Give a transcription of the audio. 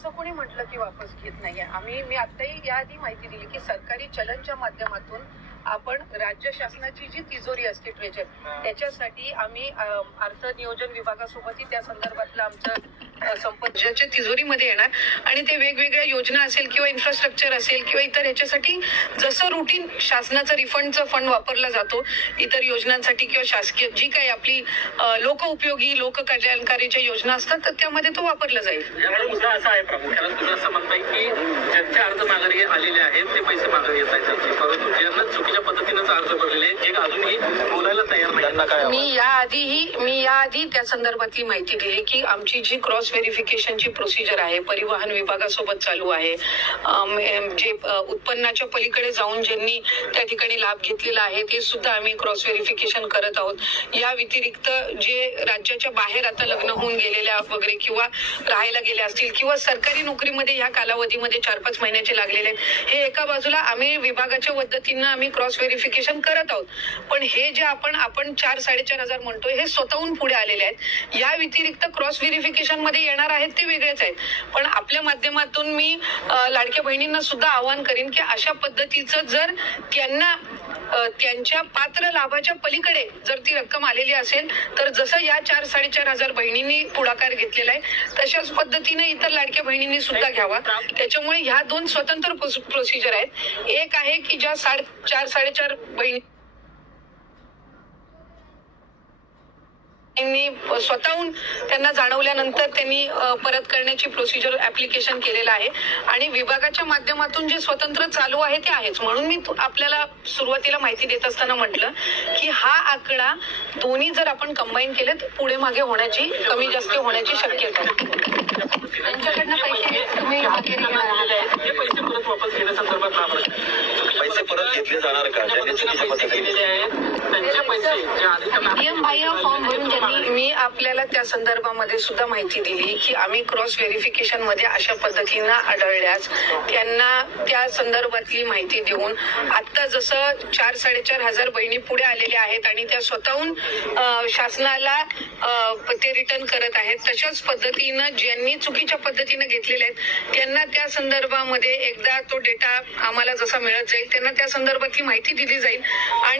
असं कोणी म्हटलं की वापस घेत नाहीये. मी आताही याआधी माहिती दिली की सरकारी चलनच्या माध्यमातून आपण राज्य शासनाची जी तिजोरी असते ट्रेजर त्याच्यासाठी आम्ही अर्थ नियोजन विभागासोबतही त्या संदर्भातलं आमचं संपर्काच्या तिजोरीमध्ये येणार आणि ते वेगवेगळ्या योजना असेल किंवा इन्फ्रास्ट्रक्चर असेल किंवा इतर ह्याच्यासाठी जसं रुटीन शासनाचं रिफंडचं फंड वापरला जातो इतर योजनांसाठी किंवा शासकीय जी काही आपली लोकउपयोगी लोककल्याणकारीच्या योजना असतात तर त्यामध्ये तो वापरला जाईल. मुद्दा असा आहे प्रामुख्याने तुम्ही असं म्हणताय की ज्यांच्या अर्ज माघारी आलेले आहेत ते पैसे माघारी येत आहेत परंतु ज्यांना चुकीच्या पद्धतीनं अर्ज भरलेले जे अजूनही बोलायला तयार नाही. मी याआधी त्या संदर्भातली माहिती दिली की आमची जी क्रॉस व्हेरिफिकेशनची प्रोसिजर आहे परिवहन विभागासोबत चालू आहे. जे उत्पन्नाच्या पलीकडे जाऊन ज्यांनी त्या ठिकाणी लाभ घेतलेला आहे ते सुद्धा आम्ही क्रॉस व्हेरिफिकेशन करत आहोत. या व्यतिरिक्त जे राज्याच्या बाहेर आता लग्न होऊन गेलेल्या वगैरे किंवा राहायला गेले असतील किंवा सरकारी नोकरीमध्ये ह्या कालावधीमध्ये 4-5 महिन्याचे लागलेले आहेत हे एका बाजूला आम्ही विभागाच्या पद्धतीनं आम्ही क्रॉस व्हेरिफिकेशन करत आहोत. पण हे जे आपण 4-4.5 म्हणतोय हे स्वतःहून पुढे आलेले आहेत. या व्यतिरिक्त क्रॉस व्हेरिफिकेशन मध्ये येणार आहेत ते वेगळेच आहेत. पण आपल्या माध्यमातून मी लाडक्या बहिणींना सुद्धा आवाहन करेन की अशा पद्धतीचं जर त्यांना त्यांच्या पात्र लाभाच्या पलीकडे जर ती रक्कम आलेली असेल तर जसं या 4-4.5 बहिणींनी पुढाकार घेतलेला आहे तशाच पद्धतीने इतर लाडक्या बहिणींनी सुद्धा घ्यावा. त्याच्यामुळे ह्या 2 स्वतंत्र प्रोसिजर आहेत. एक आहे की ज्या 4-4.5 बहिणी स्वतःहून त्यांना जाणवल्यानंतर त्यांनी परत करण्याची प्रोसिजर ऍप्लिकेशन केलेलं आहे आणि विभागाच्या माध्यमातून जे स्वतंत्र चालू आहे ते आहेच. म्हणून मी आपल्याला सुरुवातीला माहिती देत असताना म्हटलं की हा आकडा दोन्ही जर आपण कंबाईन केले तर पुढे मागे होण्याची कमी जास्त होण्याची शक्यता आहे. त्यांच्याकडनं पैसे परत घेतले जाणार का फॉर्म भरून मी आपल्याला त्या संदर्भामध्ये सुद्धा माहिती दिली की आम्ही क्रॉस व्हेरिफिकेशन मध्ये अशा पद्धतीनं आढळल्यास त्यांना त्या संदर्भातली माहिती देऊन आता जसं 4-4.5 बहिणी पुढे आलेल्या आहेत आणि त्या स्वतःहून शासनाला ते रिटर्न करत आहेत तशाच पद्धतीनं ज्यांनी चुकीच्या पद्धतीनं घेतलेले आहेत त्यांना त्या संदर्भामध्ये एकदा तो डेटा आम्हाला जसा मिळत जाईल त्यांना त्या संदर्भातली माहिती दिली जाईल आणि